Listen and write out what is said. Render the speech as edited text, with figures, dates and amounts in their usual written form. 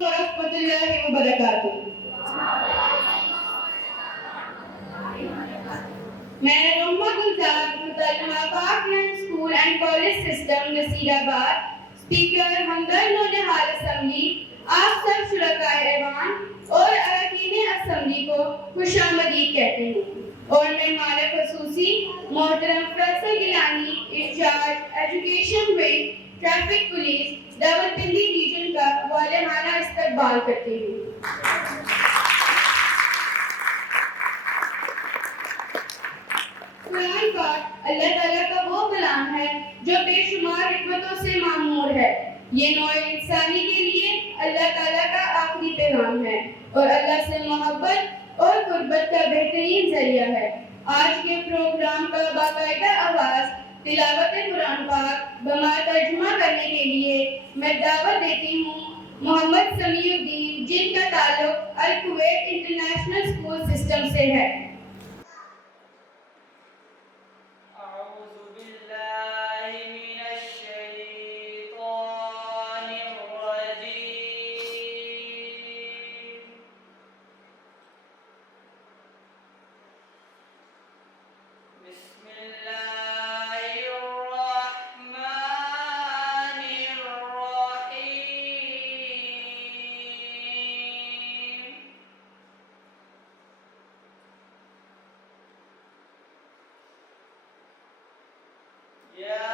ورحمۃ اللہ وبرکاتہ. میں رحمہ گلزار متعلمہ پاکلینڈ اسکول اینڈ کالج سسٹم نصیر آباد اسپیکر ہمدرد نونہال اسمبلی آپ سب شرکائے ایوان اور اراکین اسمبلی کو خوش آمدید کہتے ہیں اور مہمان خصوصی محترم فیصل گیلانی انچارج ایجوکیشن ونگ ٹریفک پولیس راولپنڈی ریجن کا والہانہ استقبال کرتے ہیں. قرآن پاک اللہ تعالیٰ کا وہ کلام ہے جو بے شمار حکمتوں سے معمور ہے. یہ نوع انسانی کے لیے اللہ تعالیٰ کا آخری پیغام ہے اور اللہ سے محبت اور قربت کا بہترین ذریعہ ہے. آج کے پروگرام کا باقاعدہ آغاز تلاوت قرآن پاک بما ترجمہ کرنے کے لیے میں دعوت دیتی ہوں محمد سمیع الدین جن کا تعلق الکویت انٹرنیشنل اسکول سسٹم سے ہے. Yeah.